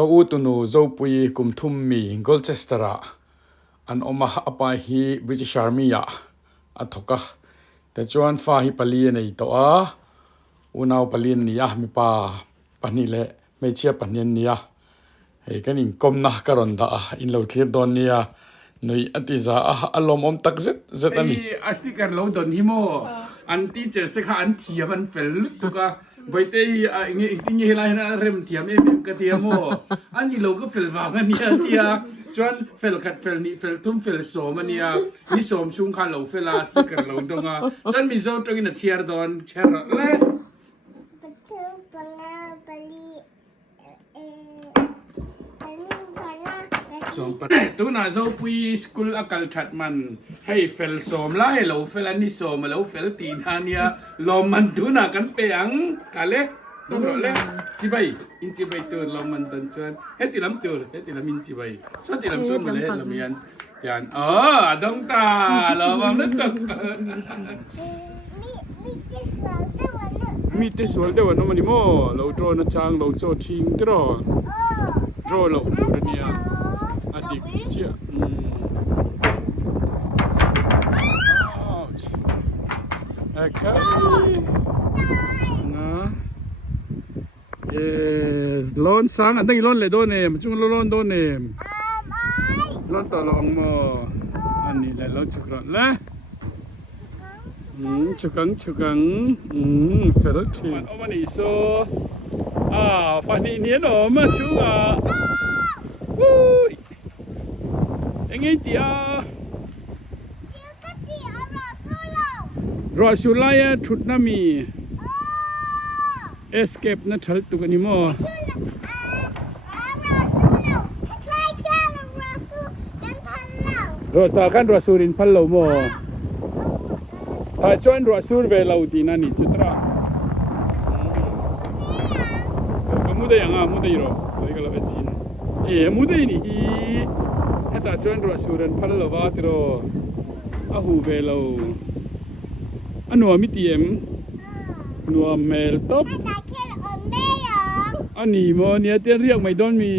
ก็อุตุนูZopuiiกุมทุ่มมี Colchester อันออกมาไปฮี British Army อันทกะแต่จวนฟ้าฮีปลีนในตัวอุณาวปลีนนี่มีป่าปนีเละไม่เชื่อปนีนี่เฮ้กันอินกมนะกรอนดาอินเราเทียดดอนนี่นุยอติซาอารมณ์อมตักเจ็ดอันนี้อัสติการเราดอนฮิโมอันที่เจอสักอันเทียมันเฟลตุกะไปเตะอย่างงี้ที่นี่อะไรนะเริ่มเทียมกระเทียมโมอันนี้เราก็เฟลวางอันนี้เทียจวนเฟลกัดเฟลนี่เฟลทุ่มเฟลโสมันเนี่ยนี่โสมชุ่มขันเราเฟลาสติการเราดงอ่ะจวนมีโซ่ตรงนี้เชียร์ดอนเชียร์เล่สมปะตัวน่ะZopuiiสกุลอากาศชัดมันให้เฟลสมไล่เราเฟลนี่สมเราเฟลตีนานเนี่ยลมมันตัวน่ะกันเปียงกะเล็กตัวเล็กจีบอินจีบตัวลมมันตันชวนเฮติลำตัวเฮติลำอินจีบสติลำส่วนมันเลยลำยันยันดงตาลมมันนึกมีเตสวลเดวันน้ำมันโม่เราโดนจางเราโจชิงตรอโดนเราดูเนี่ยอดีตเจ้าโอเคนะล้นสังอันนี้ล้นเลยโดนเนี่ยมันจุ่มล้นโดนเนี่ยล้นต่อรองมาอันนี้เลยล้นชุกล้นเลยชุกังเฟรชมันเอามันอีโซปานนี้เนี่ยหนอมาชูวู้ยังไงตีรอสุไลชุดน้ามีescape นั่นทัลตุกันนี่มั้งรอตากันรอสุรินพัลโลมั้งถ้าจวนรอสุรเวลาอุตินันนี่จุดระก็มุดยังมุดอีโร่ตัวก็ละเวจินมุดนี่ถ้าจวนรอสุรินพัลโลว่าติโร่หูเวลาอันนัวมิตินัวเมลท็อปอันนี้มันเนี่ยเตียนเรียกไม่โดนมี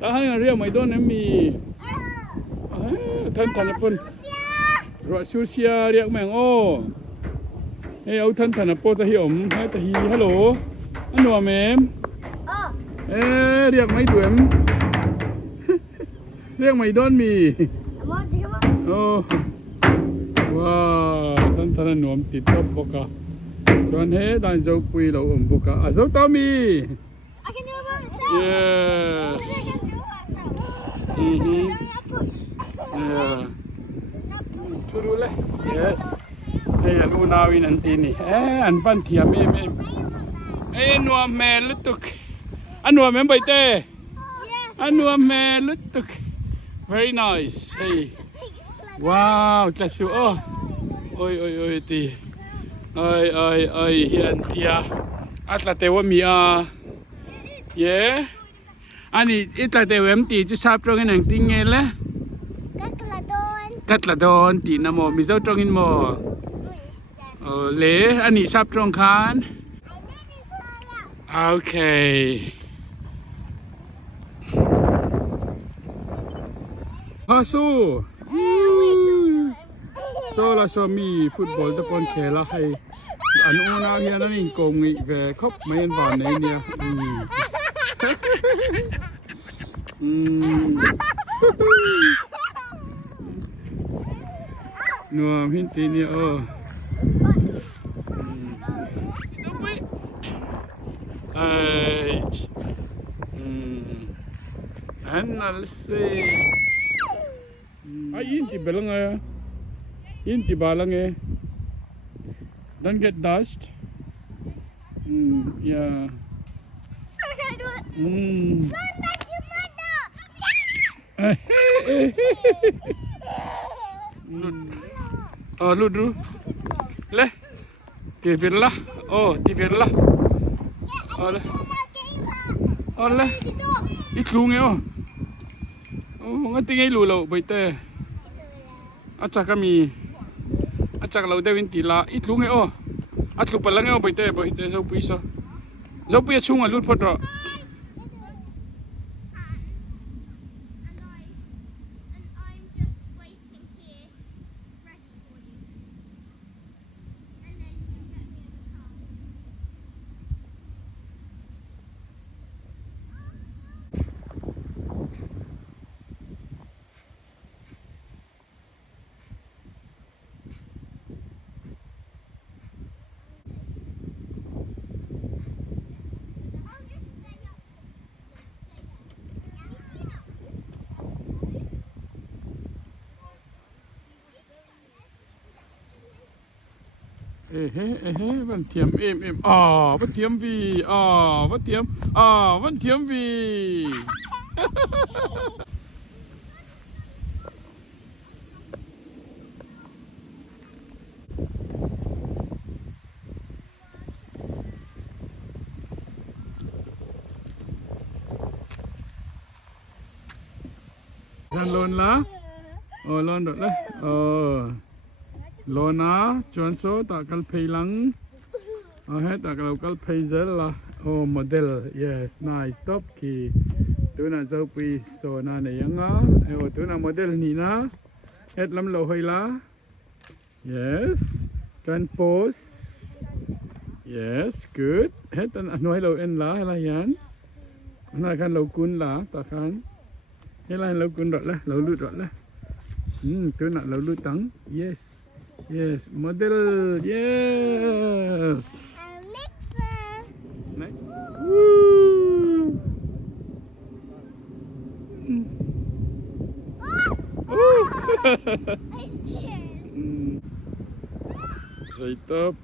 ถ้าให้เรียกไม่โดนนั้นมีท่านพลรอชูเชียเรียกแมงโอเอาท่านพลตะหิอมให้ตะฮีฮัลโหลอันนัวเมมเรียกไม่ด่วนเรียกไม่โดนมีโอ้ว้าวท่านหนุ่มติดท็อปบกะชวนให้ด้านZopuiiเราบกะเจ้าตามี yesช่วยดูเลย yes ลูนาวินันตินี่อันฟันเทียมนัวแม่ลุตุกอันนัวแม่ใบเต้อันนัวแม่ลุตุก very nice hey wow กระสุโอ้ยตีเอ้ยเฮียนเทียอัตลาเตวมีอันนี้อัตลาเตวมตีจะชอบตรงนั้นติงเงลเลยกัดละโดนตีน้ำโมมีเจ้าตรงอินโมเล่อันนี้ชอบตรงคานโอเคสู้โซลาโซมีฟุตบอลตะปอนแขละให้อันโอนาเฮียนั่นเองกงอีกครบไม่เห็นหวานในเนี่ยนัวหินตีเนี่ยอันนั้นสิอินที่เบลังinti balange don't get dust yeah ludru le tivirla tivirla le itlunge ngati ngai lu lo baite acha kami acha lo de win tila itlunge atlu palange baite Zopuii so Zopuii chung a lut phot ro vẫn thiểm em vẫn thiểm vì vẫn thiểm vẫn thiểm vì lon lá lon được đấy lon á chuẩn số ta cần pay lắng hết ta cần pay giờ là model yes nice top key tu na Zopuii so na này yang á tu na model ni na hết lắm lâu hơi lá yes can pose yes good hết anh nói lâu en lá hay là yan na kan lâu cún lá ta kan hay là lâu cún rồi là lâu lụt rồi là tu na lâu lụt tăng yes yes model yes next woo Right up.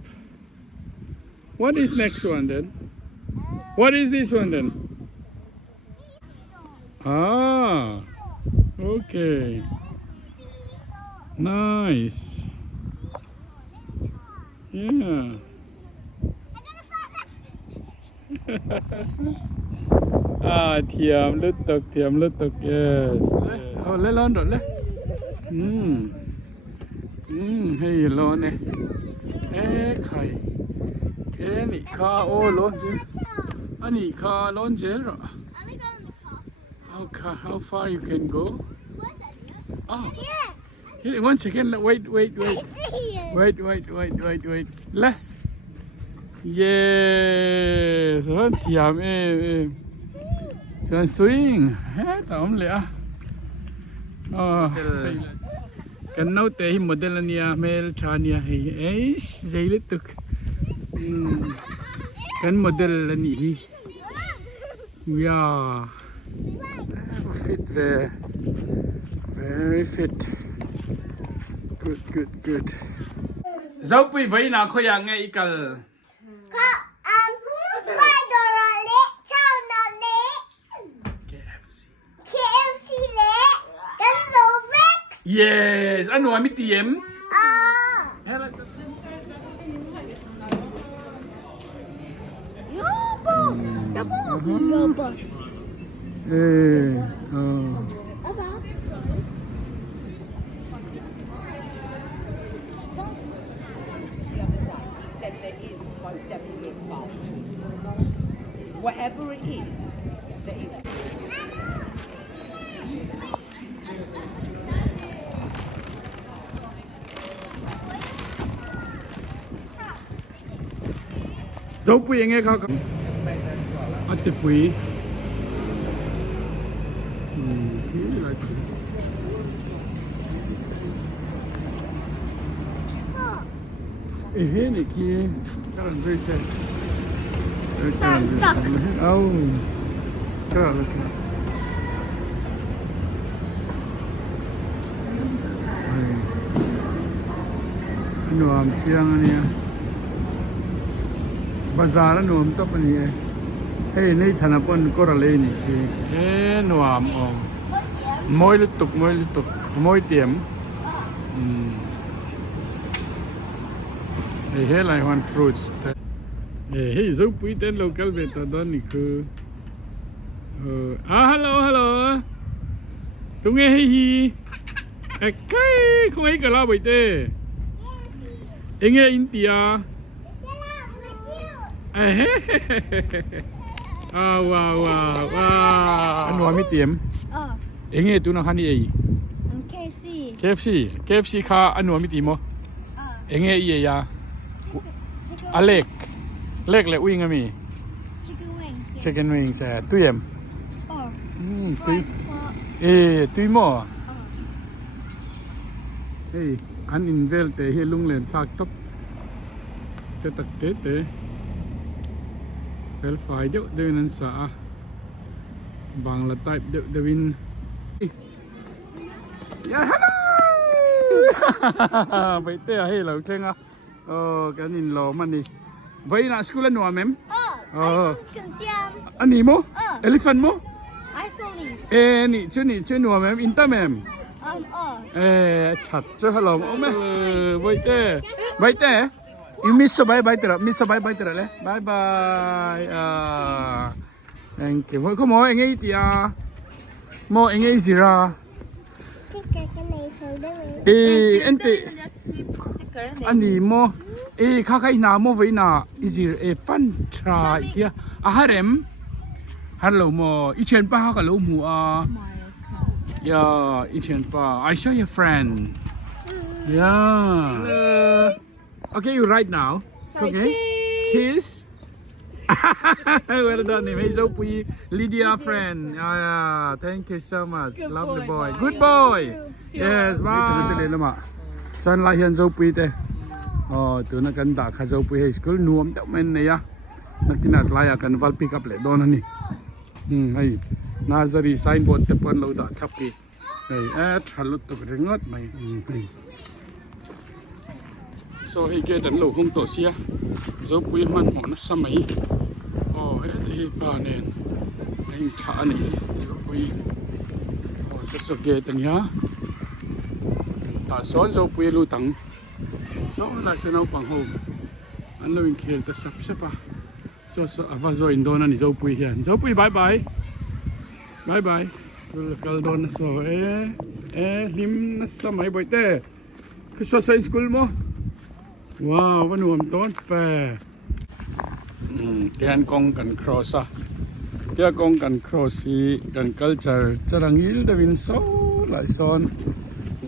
What is next one then? What is this one then? Ah, okay. Nice. Yeah. Thiểm lướt tục, yes. Lên lon rồi lên. Hay lon này. Khai. Nị kha lon chứ. Nị kha lon chứ rồi. How far you can go? Here, one second. Wait. Let. Yes. Vẫn thiểm em. Chân swing. Hết tóm lẽ. Kan nau te hi model ania mel chania hi zai le tuk kan model ani hi yeah fit there very fit good Zopuii vai na kho ya ngai ikal Yes, anh nói mit tiệm. Your boss. Said there is most definitely expired. Whatever it is, there is. Zopuii nghe không? Zopuii. Này kia, các bạn rơi chạy. I'm stuck. Oh, các bạn nuam chiang ania. Bazaar nuam top ania. Hey, nei thana pon korale ni ki. Nuam moi lutuk, moi tiệm. Hey, like one fruits. Hey, Zopuii tên local về tao đó nị cứ. Hello. Tụi nghe hi. Cái không ấy cả lao bậy tê. Anh nghe India. เอ้ว้าวว้าวว้าวอันนัวมีเตรียม Oh, เอ็งตุนะคันนี่เอ้ KFC. KFC ค่ะอันนัวมีเตรียม Oh, เอ็งอียา chicken, อเล็กเลยอุ้ยงามี chicken wings. Yeah. chicken wings ตุยม Oh, ตุย fried spot. ตุยหม้อ Oh, เฮ้ยอันอินเวลเตะเฮลุงเลนซากตบเตตักเตเตเฟลไฟเดียวเดินนันสาบางละไตเดินวินยาฮัลโหลไปเตะให้เราเช่งอ่ะโอ้กันอินรอมันนี่ไปน่ะสกุลนัวแมม oh, Oh. I can see him. อันนี้มั้งเอลิฟันมั้ง I saw these. นี่ชื่อนัวแมมอินเตอร์แมม Oh, ชัดเจ้าฮัลโหลโอ้แม่ไปเตะยูมิสบายเตะมิสบายเตะเลยบายบายthank you เขาโมเอ็งไงตีอ่ะโมเอ็งไงสิระ sticker can I show them? อันที่อันนี้โมข้าใครหน้าโมไว้หน้าอีสิฟันทรายเดียฮาร์เรมฮัลโหลโมอีเชนป้าฮัลโหลมัวYeah, Indian bar. I show your friend. Yeah. Okay, you right now. Okay. Cheese. Well done, hey Zopuii, Lydia friend. Yeah, thank you so much. Lovely boy. Good boy. Yes, bye. Tụi lama. Chan lai hian Zopuii te. Tụi nó cần đã khá Zopuii hey school nuông đậu men này ya. Nó tin là lai cần val pick up lại đó nè. Hey. Nazari signboard te pon lo da thapi hey hlut to ringot mai so hey ge dan lo hung to sia Zopuii man mo na samai hey pa nen ai tha ni Zopuii so ge dan ya ta son Zopuii lu tang so la se nau pang ho an lo in khel ta sap sapa so ava zo in dona ni Zopuii hian Zopuii bye bye bye bye school don na so him na samai boy te cứ so sa school mo wowวันnuam ton pe tian kong kan cross a tia kong kan cross hi kan culture charangil da win so lai son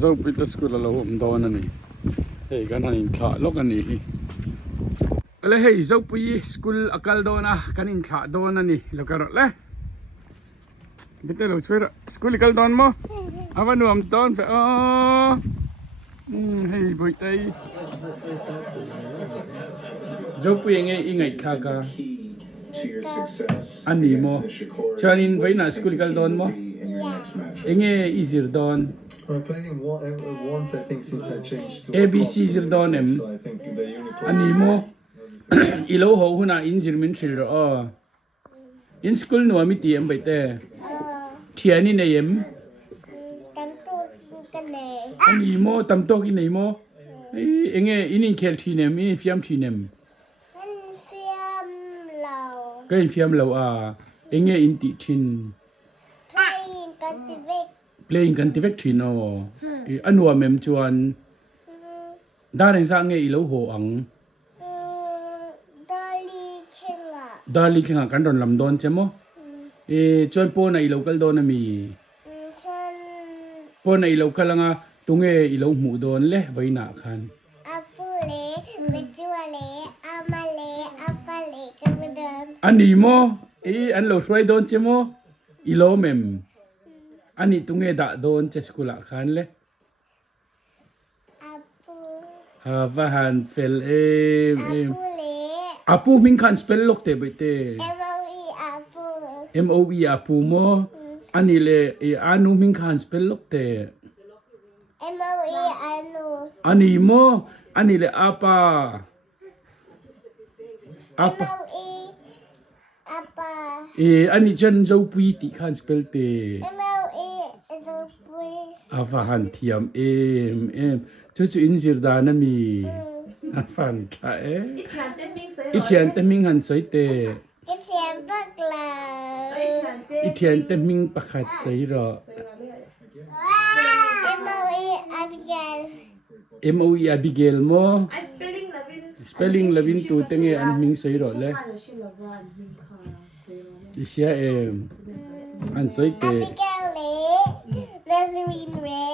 Zopuii ta school lo hom don ani hey kan in thla lok ani hi ale hey Zopuii school akal don a kan in thla don ani lo ka ro le Kita lo cuy school ikal don mo apa nuam don fe hey boy tay Zopuii ingai khaga ani mo chanin vai na school ikal don mo enge easier don We're planning once, I think, since I changed to ABC zir don em so I think the unicorn. ani mo ilo ho huna in zir min thil ro in school nuam ti em bai te thiani nei em ani mo tam to ki nei mo enge inin khel thi nem in fiam thi nem cái in fiam lo enge in ti thin playing kan tivek thin no anwa mem chuan da reng sa nge ilo ho ang dali khinga kan don lam don chemo chuan po na ilo kal don ami po na ilo kalanga tunge ilo mu don le vaina khan Apule, bejuale, amale, apale, kabudon. ani mo an lo try don chemo ilo mem ani tunge da don che skula khan le Apu, hava han fel apule, apu min khan spell lok te bete MOE, apu, MOE apu mo ani le anu min khan spell lok te MOE, anu, ani mo ani le apa MOE, apa, ani chen Zopuii ti khan spell te MOE, Zopuii, ava han thiam chu in zir da na mi fan tha i thian te ming han soi te cái xem bác là i thian te ming pakhat sei ro MOE, Abigail, MOE Abigail mo I spelling Lavin. spelling lavin tu tenge an ming sei ro le isia an sei te Abigail le, Nazarene le,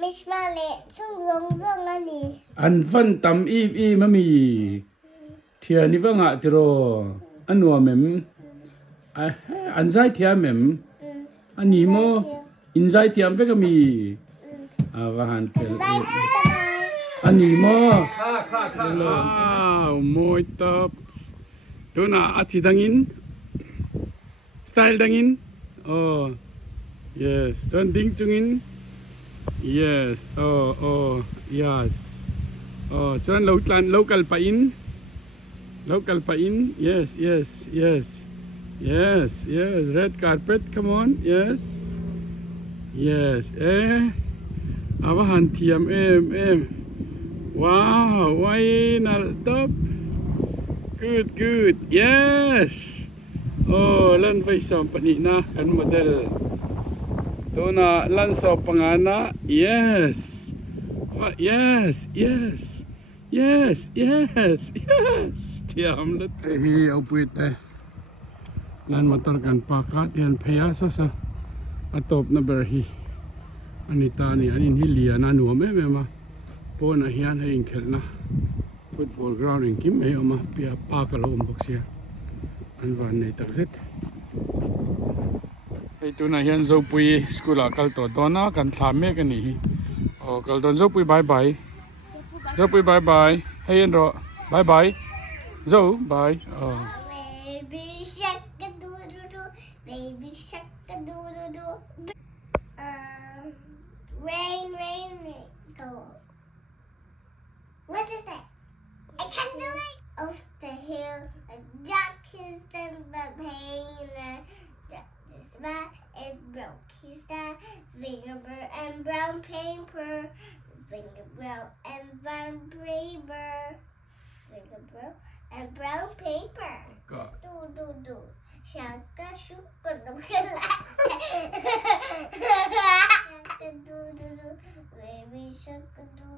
Mishma le, Chung Zong Zong ani. an van tam i mami thia ni wanga tiro anua mem an zai thia mem ani mo in zai thiam ve ka mi wa han tel ani mo moi top dona achi dangin style dangin oh yes ton ding chungin yes oh yes oh chuan local pa in yes red carpet come on yes awahan thiam em wow why nal top good yes oh lan vai som pani na kan model dona lan so pangana yes thiam lat hi au puite lan motor kan paka tian phaya sa atop na ber hi anita ni anin hilia na nu me ma pon a hian hein khelna football ground in kim me oma pia pa ka lo box ya an van nei tak zet ei tu na hian Zopuii school a kal to dona kan thla me ka ni o kal don Zopuii bye bye hey en ro bye zo bye oh Baby shark a doo doo doo, baby shark a doo doo doo. Rain, go. What is that? I can't do it. Off the hill, a duck is the pain. This man, it broke his finger and brown paper. Finger brown and brown paper. Finger brown and brown paper. God. Do. Shaka shuka no kala. Shaka do. Baby shaka do.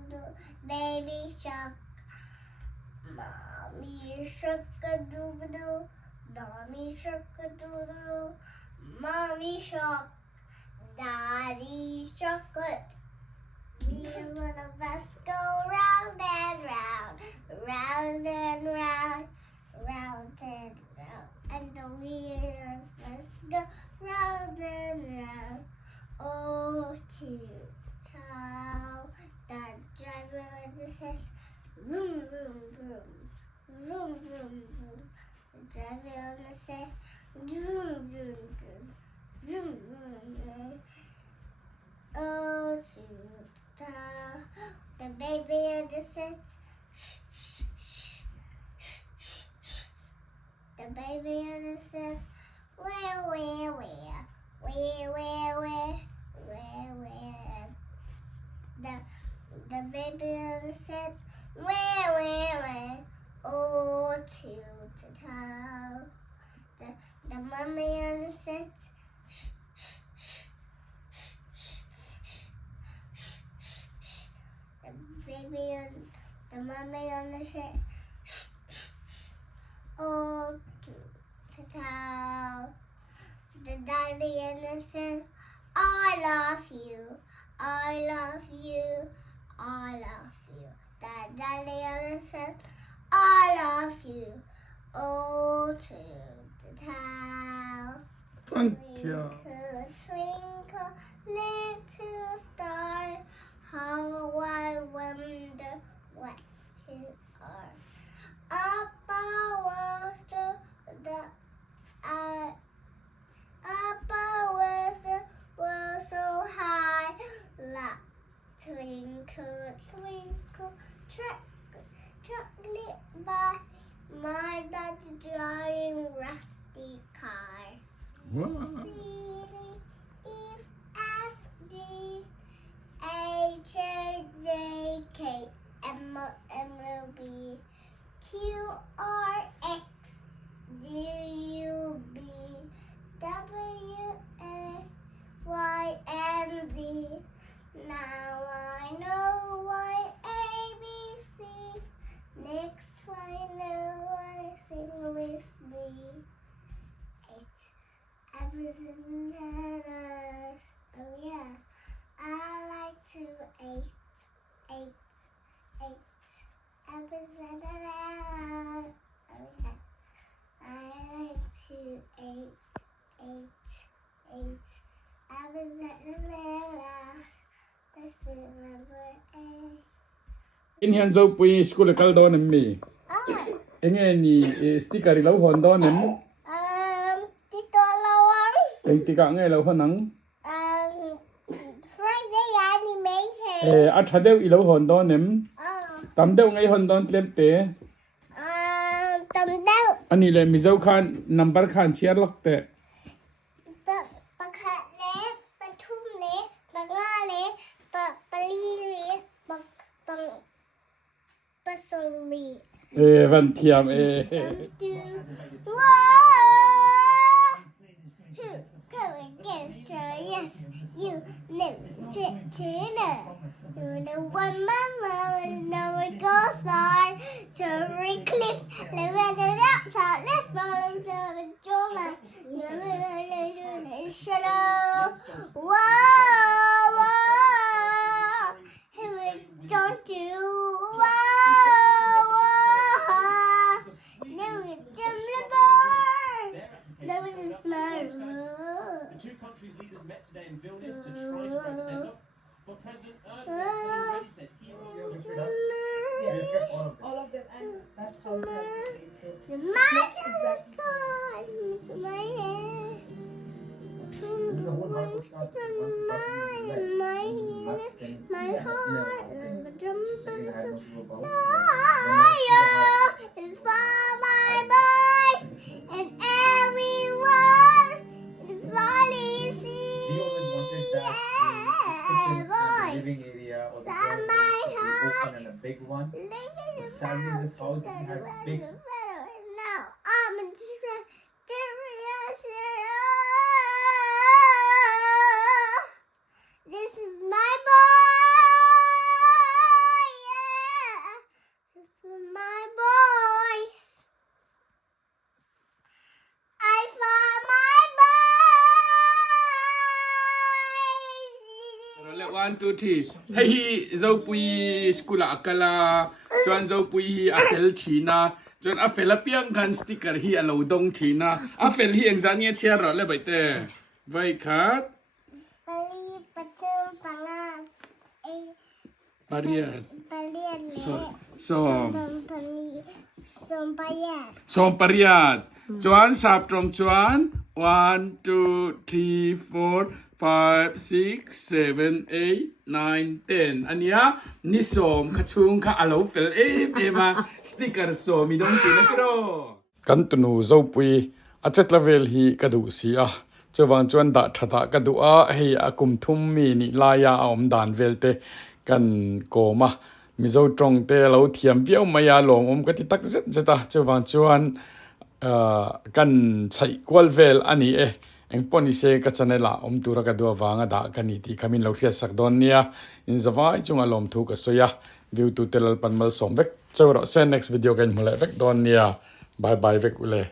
Baby shark. Mommy shaka do. Mommy shaka do. Mommy shark. Daddy shaka. We all of us go round and round, round and round, round and round, and the wheel of us go round and round. Oh, to town, the driver just says, vroom, vroom, vroom, vroom, vroom, vroom. The driver on the set, vroom, vroom, vroom, vroom, vroom, vroom. Oh, to town, the baby on the set, the baby on the set, where? The baby on the set, where? Oh, to town, the mommy on the set, the baby on the mommy on the set, oh, to town, the daddy on the set, I love you. The daddy on the set, I love you. Oh, to the town. Twinkle, little star, how I wonder what you are. Up our world so high, like twinkle, chocolate by my dad's driving rusty car. Wow. C, D, E, F, G, H, A, J, K, M, O, B, Q, R, X, D, U, B, W, A, Y, and Z. Now I know why A, B, C, apples and bananas. Oh yeah. I like to eat apples and bananas. Oh yeah. I like to eat apples and bananas. Let's remember A. In here Zopuii school kal don emmi. Oh. Enge ni sticker lo hon don em. Tito Lawang. Eng tika nge lo honang. Friday animation. Athadeu i lo hon don em. Oh. Tamdeu ngai hon don tlem te. Tầm đâu. Ani le mizo khan number khan chiar lok te. Bà khát lẽ, bà thum lẽ, bà nga lẽ, bà ly lẽ, bà sông mì. Van thiam Whoa! Who come against her? Yes, you never fit to know. You know one mama will know it goes far. Cherry cliffs, live at the outside. Let's follow the drama. You shadow. Whoa, whoa. Hey, don't you? The two countries' leaders met today in Vilnius to try to break the deadlock. But President Erdogan has already said he wants to All of them, and that's how it has to be. My heart is for my boys and everyone is falling living area or the my ground heart. open and a big one. Sadly, in this house we had big. Now I'm this is my boy, yeah. This is my boys. I found my boys. 1 2 3 Hey Zopuii school akala chuan Zopuii hi a fel thina chuan a fel a piang khan sticker hi a lo dong thina a fel hi engzan nge chia ro le baite vai khat pariat som pariat chuan sap trong chuan 1 2 3 4 5 6 7 8 9 10 ania ni som khachung kha alo fel ema sticker so mi dong ti na kro kan tunu Zopuii achet level hi kadu si a chawang chuan dahthat kadu a hei akum thum mi ni laya om dan velte kan koma mizo trong te lo thiam viau maya lom ka ti tak zet zeta chawang chuan kan chai kwal vel ani eng poni se ka chanela tura ka do wanga da kani ti khamin lo khia sak don nia in zawai chunga lom thu ka soya view tu telal panmal som vek chawra se next video kan mula vek don nia bye bye vek ule